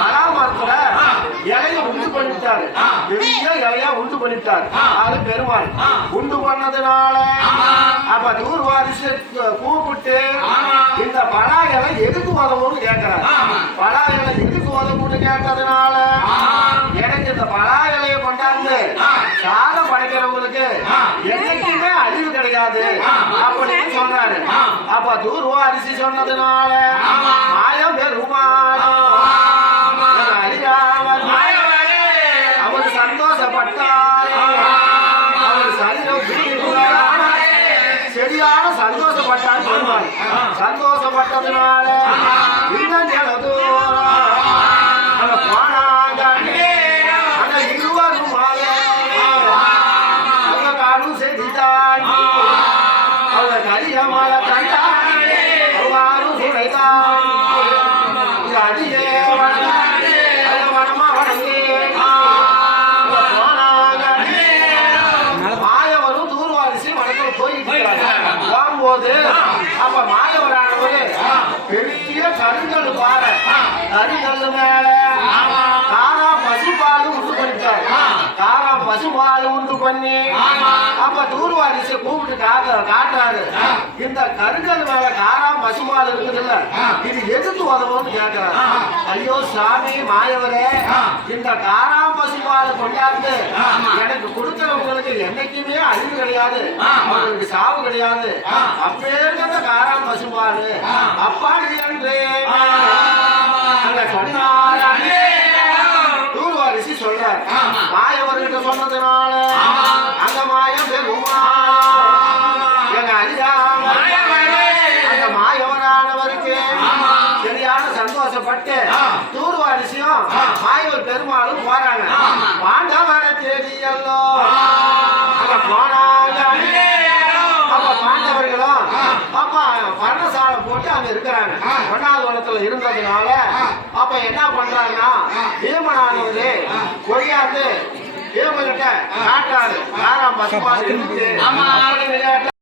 பலாமரத்துல இலைய உண்டு பண்ணிட்டாரு. பெரிய இலையா உண்டு பண்ணிட்டாரு. அது பெருமாள் உண்டு பண்ணதுனால அப்ப தூர்வாரிசு கூப்பிட்டு இந்த பலா இலை எதுக்கு உதவும்னு கேட்கிறாரு. பலா இலை எதுக்கு உதவும்னு கேட்டதுனால எனக்கு இந்த பலா இலையை கொண்டாந்து சாதம் படைக்கிறவங்களுக்கு என்னைக்குமே அழிவு கிடையாது அப்படின்னு சொல்றாரு. அப்ப தூர்வாரிசு சொன்னதுனால மாயம் பெருமாள் அவர் சந்தோஷப்பட்டார். அவர் சரீரம் சரியான சந்தோஷப்பட்டார் பெருமாள். சந்தோஷப்பட்டதுனால இன்னும் போனாங்க அந்த இருவரும் அவங்க காலும் செடித்தான். அவங்க கரிகமல கண்டான் அவ்வாறும் சுனைதான். அடியே போகும்போது அப்ப மாயவரானவரு பெரிய கருங்கல் பாறை கருங்கல் மேல காரா பசுபால் உண்டு பண்ணிட்டாரு. காரா பசுபால் உண்டு பண்ணி அப்ப தூர்வாரிசை கூப்பிட்டு காட்டுறாரு. இந்த கருங்கல் மேல காரா பசுபால் இருக்குதுல்ல, இது எதுக்கு உதவும்னு கேட்கிறாரு. ஐயோ சாமி மாயவரே, இந்த காரா பசுபால் கொண்டாந்து எனக்கு கொடுக்கிறவங்களுக்கு என்னைக்குமே அழிவு கிடையாது, அவங்களுக்கு சாவு கிடையாது. அப்பேற்ற காராம் பசுபாடு அப்பாடி என்று தூர்வாரிசி சொல்றார். மாயவர்கிட்ட சொன்னதுனால அந்த மாயம் பெருமா எங்க அறியாம அந்த மாயவரானவருக்கு சரியான சந்தோஷப்பட்டு தூர்வாரிசியும் மாயவர் பெருமாளும் போறாங்க. பாண்டவர தேடியல்லோ அங்க போனாங்க. அப்ப பாண்டவர்களும் அப்ப பர்ணசாலை போட்டு அங்க இருக்கிறாங்க. ஒன்னாவது வனத்துல இருந்ததுனால அப்ப என்ன பண்றாங்கன்னா பீமனானவரு கொய்யாந்து பீமன்கிட்ட காட்டுறாரு. யாராம் பசுமாடு இருக்கு